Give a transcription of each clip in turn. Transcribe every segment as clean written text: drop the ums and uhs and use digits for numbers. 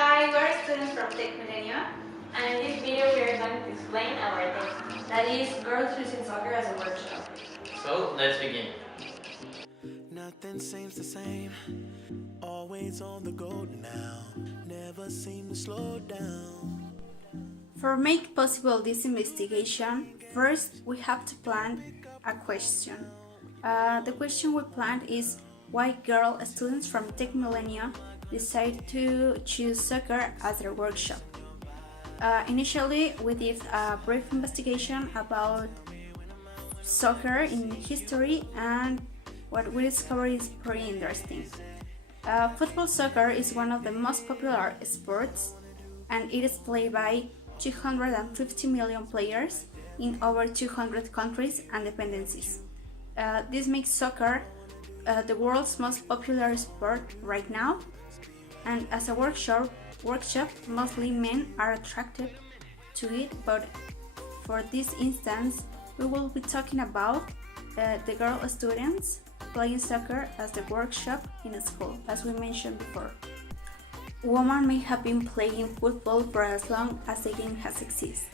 Hi, we're students from TecMilenio, and in this video we are going to explain our theme, that is girls using soccer as a workshop. So let's begin. Nothing seems the same, always on the go now, never seem to slow down. For make possible this investigation, first we have to plan a question. The question we planned is why girl students from TecMilenio decide to choose soccer as their workshop. Initially, we did a brief investigation about soccer in history, and what we discovered is pretty interesting. Football soccer is one of the most popular sports, and it is played by 250 million players in over 200 countries and dependencies. This makes soccer the world's most popular sport right now, and as a workshop, mostly men are attracted to it, but for this instance, we will be talking about the girl students playing soccer as the workshop in a school, as we mentioned before. Women may have been playing football for as long as the game has existed.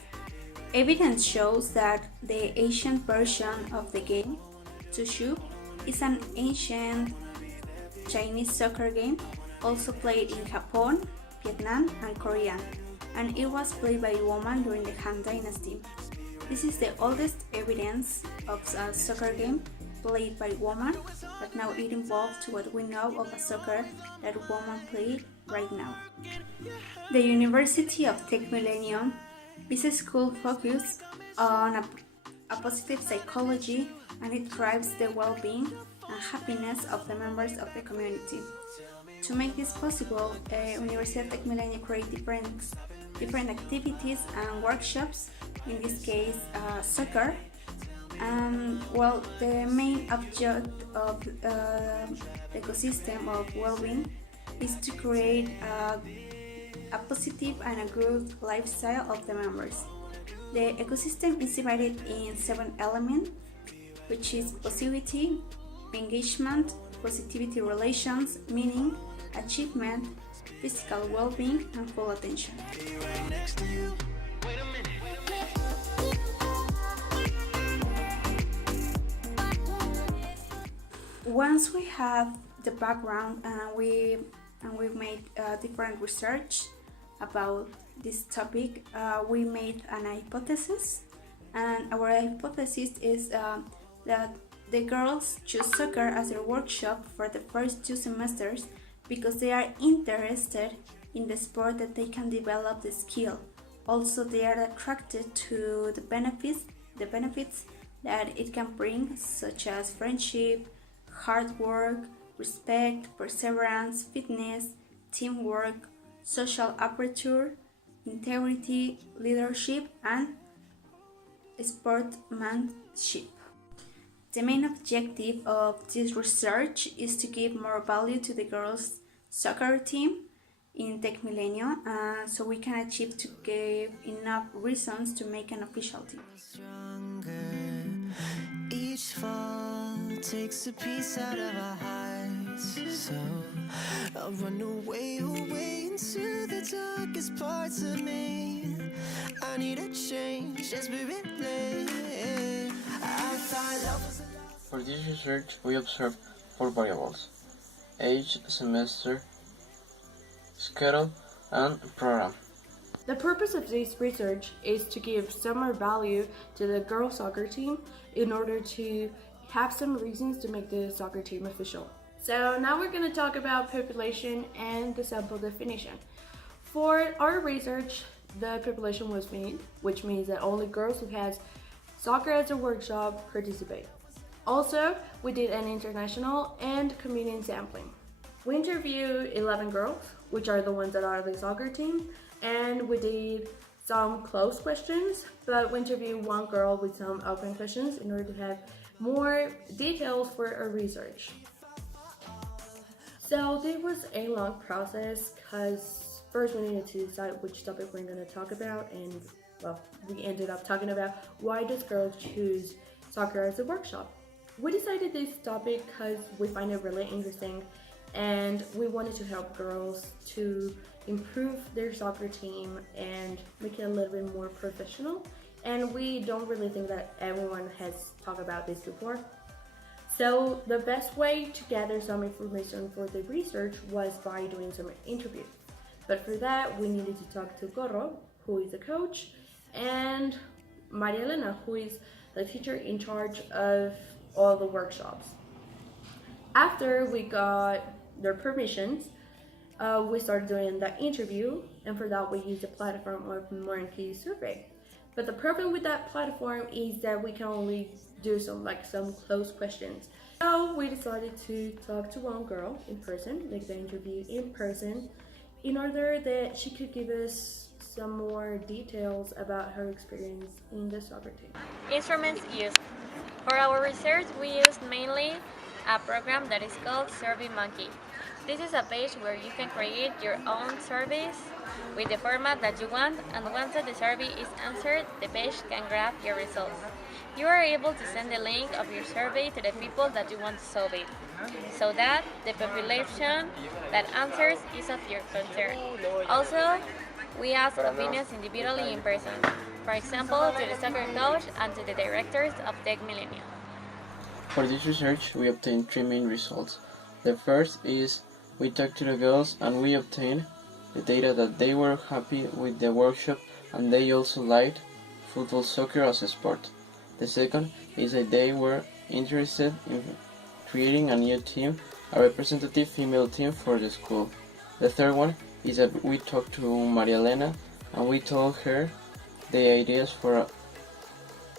Evidence shows that the ancient version of the game, Tushu, is an ancient Chinese soccer game also played in Japan, Vietnam, and Korea, and it was played by women during the Han Dynasty. This is the oldest evidence of a soccer game played by women, but now it evolved to what we know of a soccer that women play right now. The University of TecMilenio is a school focused on a positive psychology, and it drives the well-being and happiness of the members of the community. To make this possible, University of TecMilenio create different activities and workshops, in this case soccer. The main object of the ecosystem of well-being is to create a positive and a good lifestyle of the members. The ecosystem is divided in 7 elements, which is positivity, engagement, positivity relations, meaning, achievement, physical well-being, and full attention. Once we have the background and we've made different research about this topic, we made an hypothesis, and our hypothesis is that the girls choose soccer as their workshop for the first 2 semesters because they are interested in the sport, that they can develop the skill. Also, they are attracted to the benefits that it can bring, such as friendship, hard work, respect, perseverance, fitness, teamwork, social aperture, integrity, leadership, and sportsmanship. The main objective of this research is to give more value to the girls' soccer team in TecMilenio, so we can achieve to give enough reasons to make an official team. Each fall takes a piece out of our hearts, so I'll run away into the darkest parts of me. I need a change, desperately. I thought love was For this research, we observed 4 variables: age, semester, schedule, and program. The purpose of this research is to give some more value to the girls' soccer team in order to have some reasons to make the soccer team official. So now we're going to talk about population and the sample definition. For our research, the population was made, which means that only girls who has soccer as a workshop participate. Also, we did an international and community sampling. We interviewed 11 girls, which are the ones that are the soccer team, and we did some closed questions, but we interviewed 1 girl with some open questions in order to have more details for our research. So this was a long process because first we needed to decide which topic we're going to talk about, and well, we ended up talking about why does girls choose soccer as a workshop. We decided this topic because we find it really interesting and we wanted to help girls to improve their soccer team and make it a little bit more professional. And we don't really think that everyone has talked about this before. So the best way to gather some information for the research was by doing some interviews. But for that, we needed to talk to Gorro, who is a coach, and Maria Elena, who is the teacher in charge of all the workshops. After we got their permissions, we started doing that interview, and for that we used the platform of Monkey Survey. But the problem with that platform is that we can only do some closed questions. So we decided to talk to one girl in person, make the interview in person, in order that she could give us some more details about her experience in the soccer team. Instruments used. For our research, we used mainly a program that is called SurveyMonkey. This is a page where you can create your own surveys with the format that you want, and once the survey is answered, the page can grab your results. You are able to send the link of your survey to the people that you want to solve it, so that the population that answers is of your concern. Also, we ask opinions individually in person, for example, to the soccer coach and to the directors of TecMilenio. For this research, we obtained 3 main results. The first is we talked to the girls and we obtained the data that they were happy with the workshop and they also liked football soccer as a sport. The second is that they were interested in creating a new team, a representative female team for the school. The third one is that we talked to Maria Elena and we told her the ideas for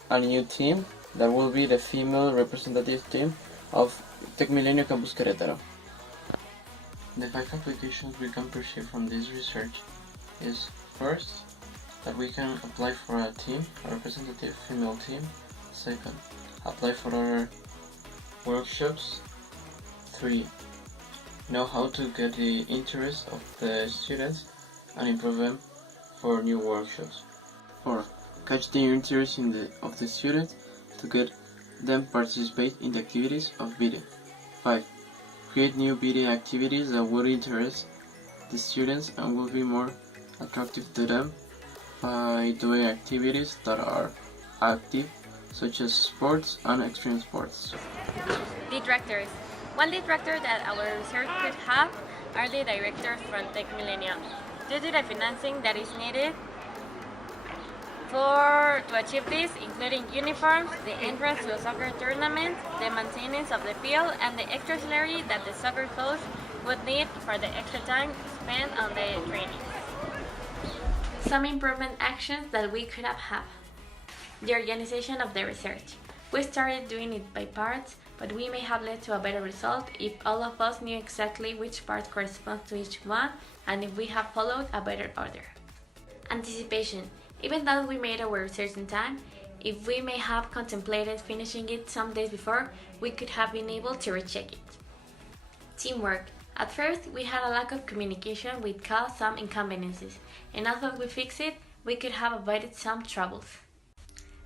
a new team that will be the female representative team of TecMilenio Campus Querétaro. The 5 applications we can perceive from this research is first, that we can apply for a team, a representative female team. Second, apply for other workshops. 3, know how to get the interest of the students and improve them for new workshops. 4, catch the interest of the students to get them participate in the activities of video. 5, create new video activities that would interest the students and will be more attractive to them by doing activities that are active, such as sports and extreme sports. Detractors. One detractor that our research could have are the directors from TecMilenio, due to the financing that is needed to achieve this, including uniforms, the entrance to a soccer tournament, the maintenance of the field, and the extra salary that the soccer coach would need for the extra time spent on the training. Some improvement actions that we could have had. The organization of the research. We started doing it by parts, but we may have led to a better result if all of us knew exactly which part corresponds to each one and if we have followed a better order. Anticipation. Even though we made our research in time, if we may have contemplated finishing it some days before, we could have been able to recheck it. Teamwork. At first, we had a lack of communication which caused some inconveniences, and although we fixed it, we could have avoided some troubles.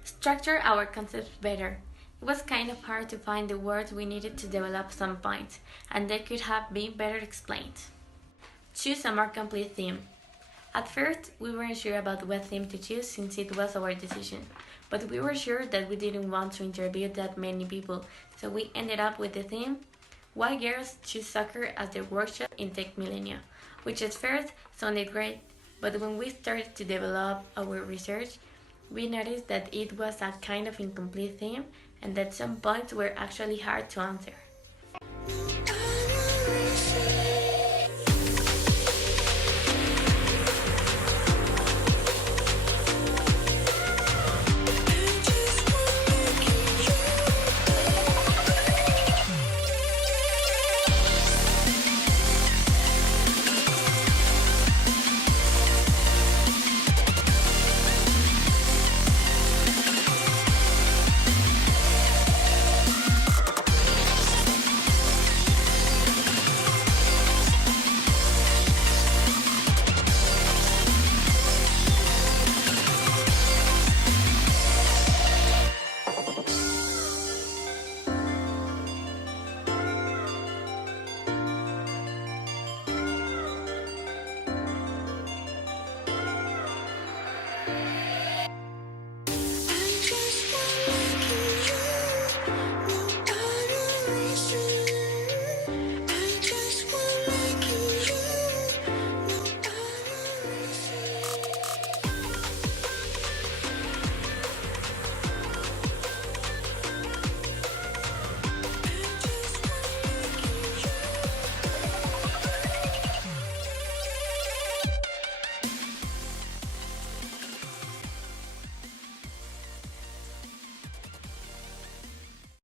Structure our concepts better. It was kind of hard to find the words we needed to develop some points, and they could have been better explained. Choose a more complete theme. At first, we weren't sure about what theme to choose since it was our decision, but we were sure that we didn't want to interview that many people, so we ended up with the theme, Why Girls Choose Soccer as their workshop in TecMilenio, which at first sounded great, but when we started to develop our research, we noticed that it was a kind of incomplete theme and that some points were actually hard to answer.